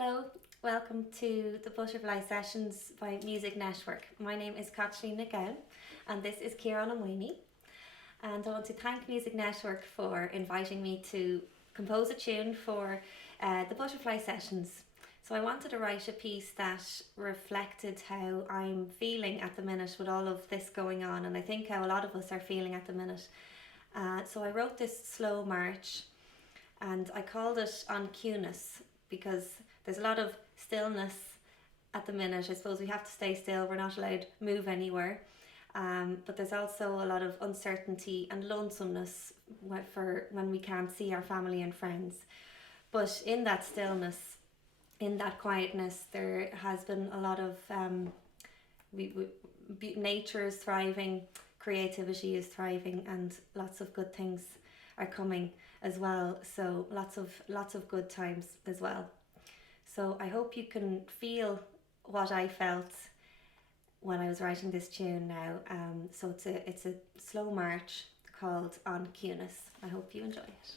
Hello, welcome to the Butterfly Sessions by Music Network. My name is Caitlín Nic Gabhann and this is Ciarán Ó Maonaigh, and I want to thank Music Network for inviting me to compose a tune for the Butterfly Sessions. So I wanted to write a piece that reflected how I'm feeling at the minute with all of this going on, and I think how a lot of us are feeling at the minute. So I wrote this slow march and I called it An Ciúnas because there's a lot of stillness at the minute. I suppose we have to stay still, we're not allowed to move anywhere. But there's also a lot of uncertainty and lonesomeness for when we can't see our family and friends. But in that stillness, in that quietness, there has been a lot of nature is thriving, creativity is thriving, and lots of good things are coming as well. So lots of good times as well. So I hope you can feel what I felt when I was writing this tune now. So it's a slow march called An Ciúnas. I hope you enjoy it.